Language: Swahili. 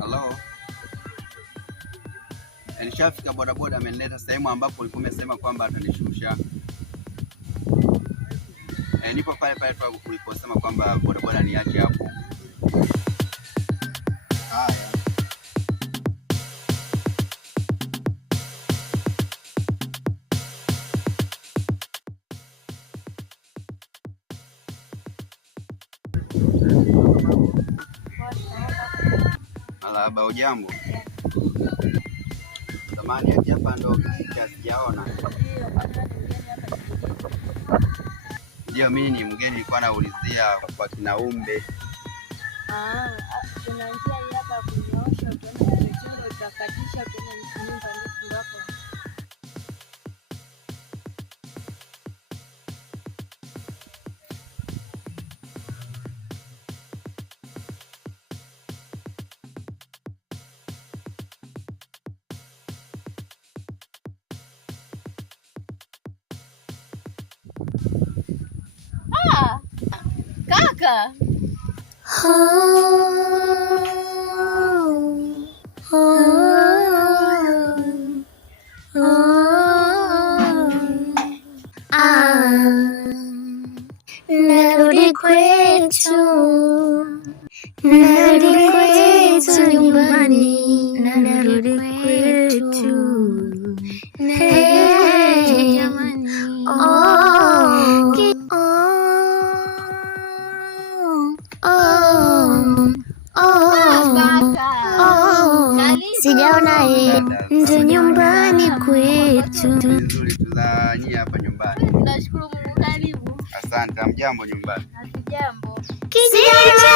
Hello. Nishafika, bodaboda amenileta sehemu ambapo ulikuwa umesema kwamba atanishusha. Nipo pale pale tu uliposema kwamba bodaboda niache hapo. Haya. Malaba, ujambo? Zamani hati hapa ndo sijaona. Ndio, mimi ni mgeni, nilikuwa naulizia kwa kina Umbe. Kuna njia hapa ya kunyoosha, utaenda kwenye utakatisha kwenye nyumba ndefu hapo. Kaka. Narudi kwetu, narudi kwetu nyumbani, narudi kwetu. Sijaona ndo nyumbani kwetu. Nzuri, tunanyia hapa nyumbani. Nashukuru Mungu, karibu. Asante. Mjambo nyumbani? Hatujambo. Kijana